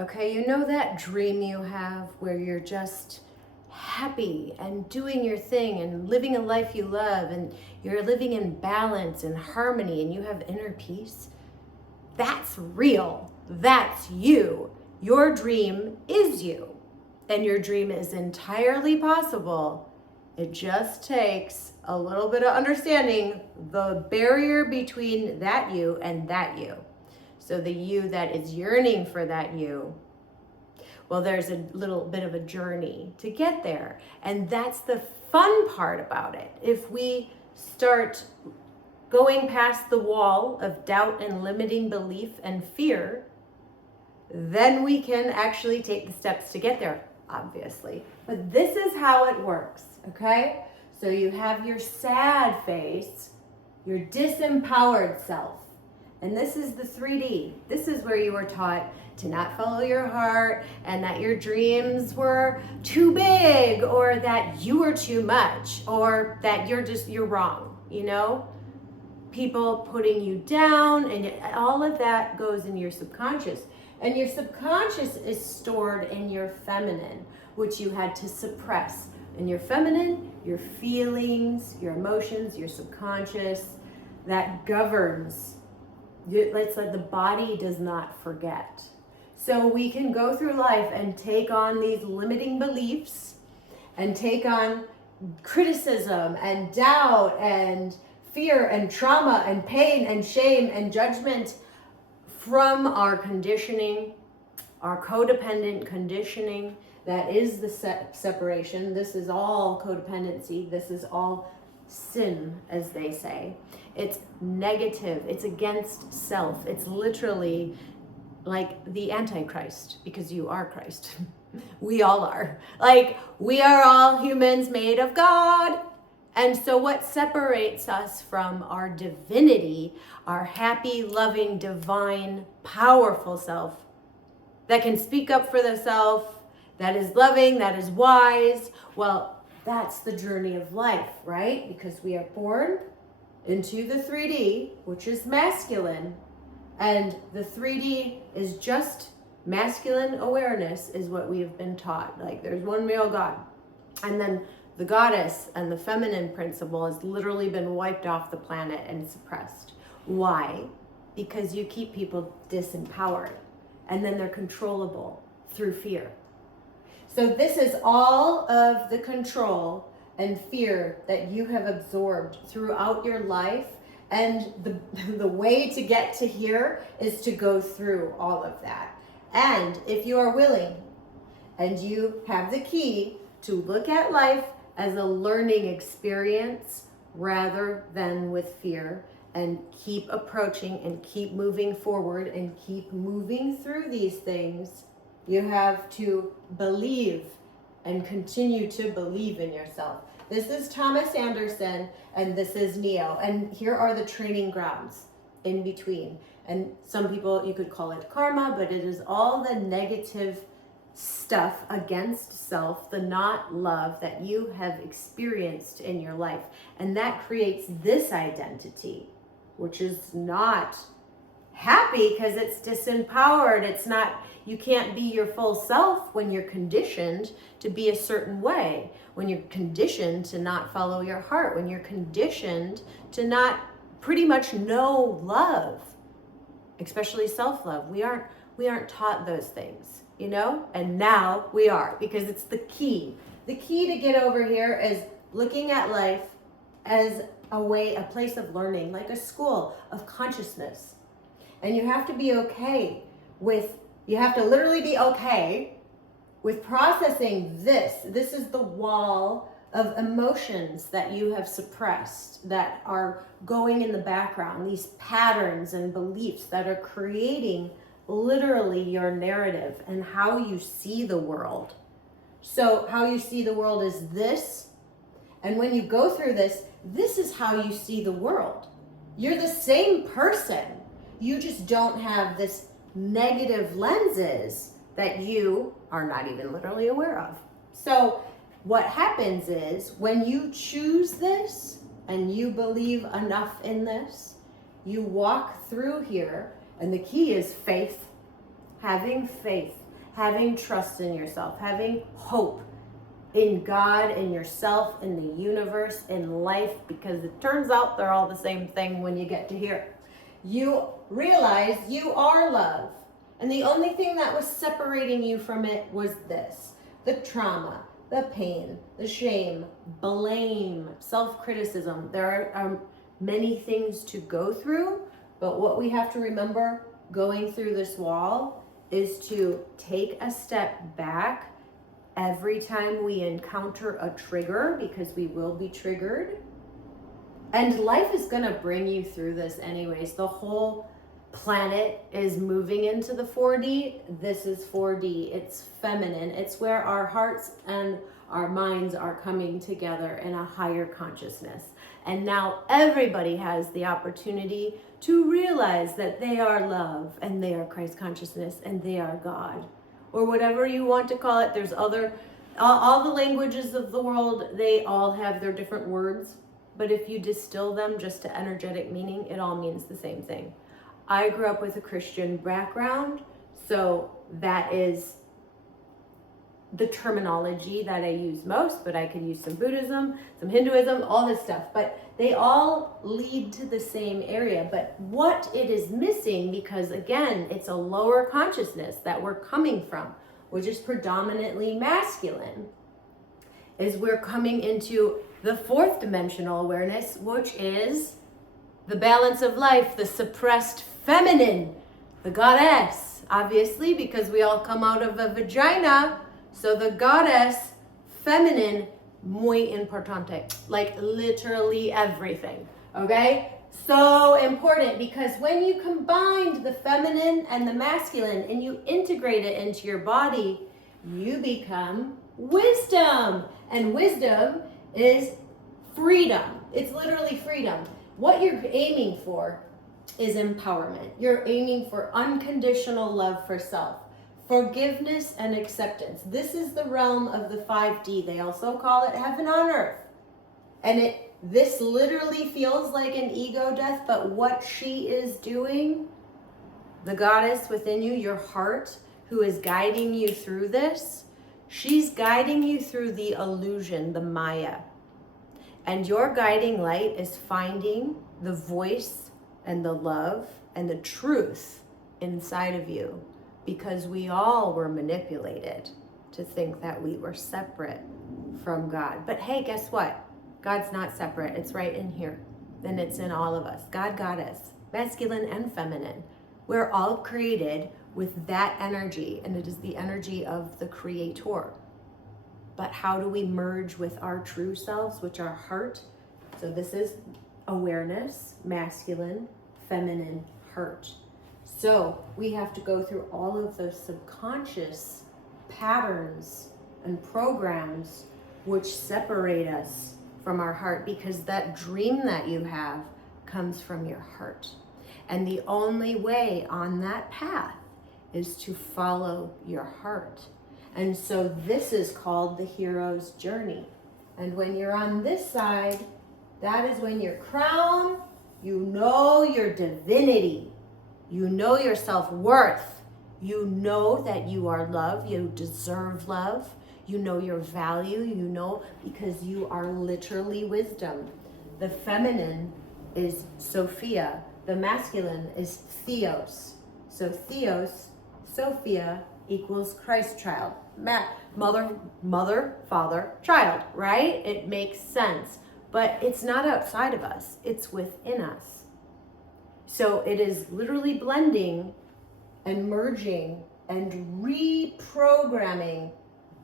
Okay, you know that dream you have where you're just happy and doing your thing and living a life you love and you're living in balance and harmony and you have inner peace? That's real. That's you. Your dream is you. And your dream is entirely possible. It just takes a little bit of understanding the barrier between that you and that you. So the you that is yearning for that you, well, there's a little bit of a journey to get there. And that's the fun part about it. If we start going past the wall of doubt and limiting belief and fear, then we can actually take the steps to get there, obviously. But this is how it works, okay? So you have your sad face, your disempowered self. And this is the 3D. This is where you were taught to not follow your heart and that your dreams were too big or that you were too much or that you're wrong, you know? People putting you down and all of that goes in your subconscious. And your subconscious is stored in your feminine, which you had to suppress. In your feminine, your feelings, your emotions, your subconscious, that governs. It's like the body does not forget. So we can go through life and take on these limiting beliefs and take on criticism and doubt and fear and trauma and pain and shame and judgment from our conditioning, our codependent conditioning. That is the separation. This is all codependency. This is all sin, as they say. It's negative. It's against self. It's literally like the Antichrist, because you are Christ. We all are. Like, we are all humans made of God. And so what separates us from our divinity, our happy, loving, divine, powerful self that can speak up for the self, that is loving, that is wise, well, that's the journey of life, right? Because we are born into the 3D, which is masculine, and the 3D is just masculine awareness is what we have been taught. Like, there's one real God. And then the goddess and the feminine principle has literally been wiped off the planet and suppressed. Why? Because you keep people disempowered, and then they're controllable through fear. So this is all of the control and fear that you have absorbed throughout your life. And the way to get to here is to go through all of that. And if you are willing and you have the key to look at life as a learning experience rather than with fear, and keep approaching and keep moving forward and keep moving through these things, you have to believe and continue to believe in yourself. This is Thomas Anderson, and this is Neo. And here are the training grounds in between. And some people, you could call it karma, but it is all the negative stuff against self, the not love that you have experienced in your life. And that creates this identity, which is not happy because it's disempowered. It's not, you can't be your full self when you're conditioned to be a certain way, when you're conditioned to not follow your heart, when you're conditioned to not pretty much know love, especially self-love. We aren't taught those things, you know? And now we are, because it's the key. The key to get over here is looking at life as a place of learning, like a school of consciousness. And you have to be okay with, you have to literally be okay with processing this. This is the wall of emotions that you have suppressed, that are going in the background, these patterns and beliefs that are creating literally your narrative and how you see the world. So how you see the world is this. And when you go through this, this is how you see the world. You're the same person. You just don't have this negative lenses that you are not even literally aware of. So what happens is when you choose this and you believe enough in this, you walk through here, and the key is faith, having faith. having trust in yourself, having hope in God, in yourself, in the universe, in life, because it turns out they're all the same thing when you get to here. You realize you are love. And the only thing that was separating you from it was this: the trauma, the pain, the shame, blame, self-criticism. There are many things to go through, but what we have to remember going through this wall is to take a step back every time we encounter a trigger, because we will be triggered. And life is going to bring you through this anyways. The whole planet is moving into the 4D. This is 4D. It's feminine. It's where our hearts and our minds are coming together in a higher consciousness. And now everybody has the opportunity to realize that they are love and they are Christ consciousness and they are God, or whatever you want to call it. There's all the languages of the world, they all have their different words. But if you distill them just to energetic meaning, it all means the same thing. I grew up with a Christian background, so that is the terminology that I use most, but I could use some Buddhism, some Hinduism, all this stuff, but they all lead to the same area. But what it is missing, because again, it's a lower consciousness that we're coming from, which is predominantly masculine, is we're coming into the fourth dimensional awareness, which is the balance of life, the suppressed feminine, the goddess, obviously, because we all come out of a vagina. So the goddess, feminine, muy importante, like literally everything, okay? So important, because when you combine the feminine and the masculine and you integrate it into your body, you become wisdom. And wisdom is freedom. It's literally freedom. What you're aiming for is empowerment. You're aiming for unconditional love for self, forgiveness and acceptance. This is the realm of the 5D. They also call it heaven on earth. And this literally feels like an ego death, but what she is doing, the goddess within you, your heart, who is guiding you through this, she's guiding you through the illusion, the Maya. And your guiding light is finding the voice and the love and the truth inside of you, because we all were manipulated to think that we were separate from God. But hey, guess what? God's not separate. It's right in here. And it's in all of us. God, goddess, masculine and feminine. We're all created with that energy, and it is the energy of the Creator. But how do we merge with our true selves, which are heart? So this is awareness, masculine, feminine, heart. So we have to go through all of those subconscious patterns and programs which separate us from our heart, because that dream that you have comes from your heart. And the only way on that path is to follow your heart. And so this is called the hero's journey. And when you're on this side, that is when you're crowned, you know your divinity, you know your self-worth, you know that you are loved, you deserve love, you know your value, you know, because you are literally wisdom. The feminine is Sophia, the masculine is Theos. So Theos, Sophia, equals Christ child. Mother, father, child, right? It makes sense. But it's not outside of us. It's within us. So it is literally blending and merging and reprogramming,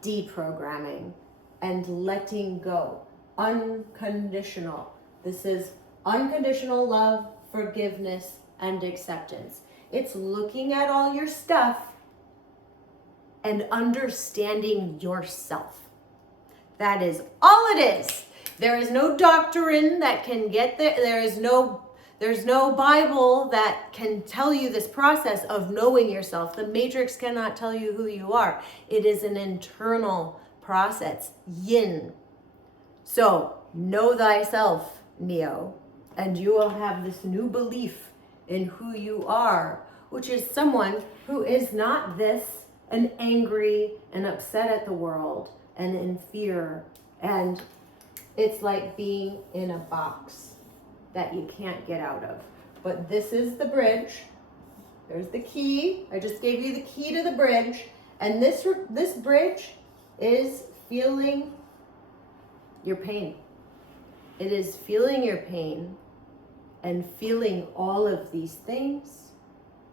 deprogramming, and letting go. Unconditional. This is unconditional love, forgiveness, and acceptance. It's looking at all your stuff and understanding yourself. That is all it is. There is no doctrine that can get there. There's no Bible that can tell you this process of knowing yourself. The Matrix cannot tell you who you are. It is an internal process, yin. So know thyself, Neo, and you will have this new belief in who you are, which is someone who is not this and angry and upset at the world and in fear. And it's like being in a box that you can't get out of. But this is the bridge. There's the key. I just gave you the key to the bridge. And this bridge is feeling your pain. It is feeling your pain and feeling all of these things.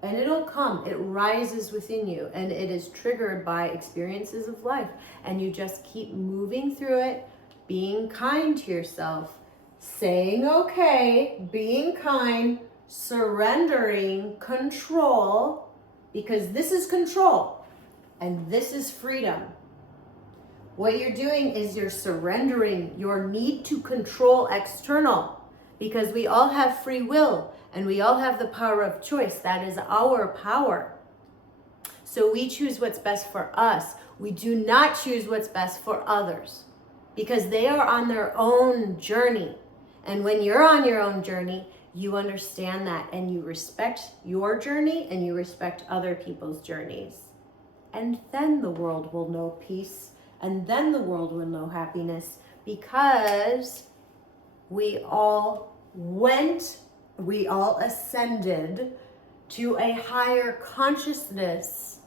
And it'll come. It rises within you. And it is triggered by experiences of life. And you just keep moving through it, being kind to yourself, saying okay, being kind, surrendering control, because this is control and this is freedom. What you're doing is you're surrendering your need to control external, because we all have free will and we all have the power of choice. That is our power. So we choose what's best for us. We do not choose what's best for others, because they are on their own journey. And when you're on your own journey, you understand that and you respect your journey and you respect other people's journeys. And then the world will know peace, and then the world will know happiness, because we all ascended to a higher consciousness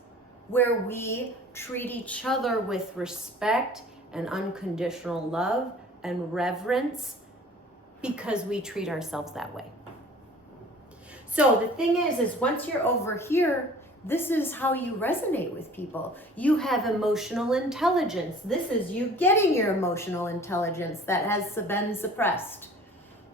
where we treat each other with respect and unconditional love and reverence, because we treat ourselves that way. So the thing is once you're over here, this is how you resonate with people. You have emotional intelligence. This is you getting your emotional intelligence that has been suppressed,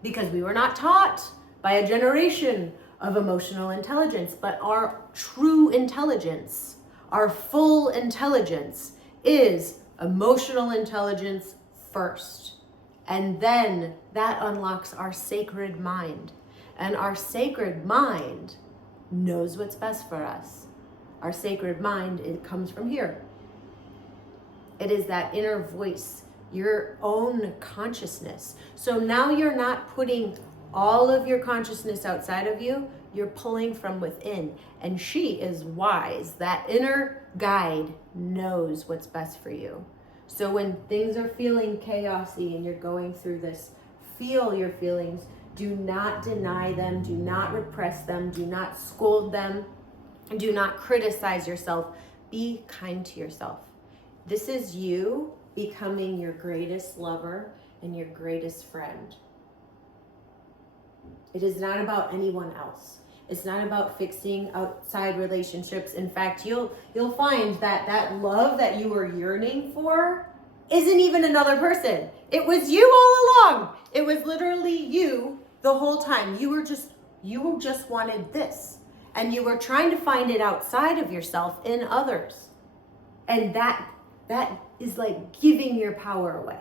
because we were not taught by a generation of emotional intelligence. But our true intelligence, our full intelligence, is emotional intelligence first. And then that unlocks our sacred mind. And our sacred mind knows what's best for us. Our sacred mind, it comes from here. It is that inner voice, your own consciousness. So now you're not putting all of your consciousness outside of you, you're pulling from within. And she is wise. That inner guide knows what's best for you. So when things are feeling chaosy and you're going through this, feel your feelings. Do not deny them. Do not repress them. Do not scold them. Do not criticize yourself. Be kind to yourself. This is you becoming your greatest lover and your greatest friend. It is not about anyone else. It's not about fixing outside relationships. In fact, you'll find that that love that you were yearning for isn't even another person. It was you all along. It was literally you the whole time. You just wanted this. And you were trying to find it outside of yourself in others. And that is like giving your power away.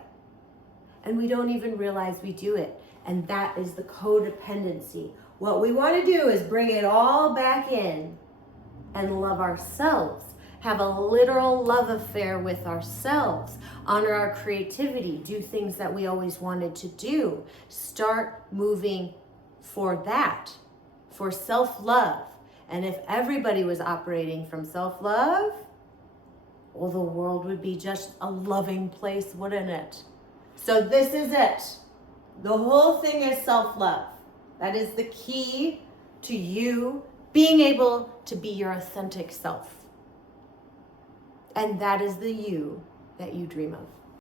And we don't even realize we do it. And that is the codependency. What we want to do is bring it all back in and love ourselves. Have a literal love affair with ourselves. Honor our creativity. Do things that we always wanted to do. Start moving for that, for self-love. And if everybody was operating from self-love, well, the world would be just a loving place, wouldn't it? So this is it. The whole thing is self-love. That is the key to you being able to be your authentic self. And that is the you that you dream of.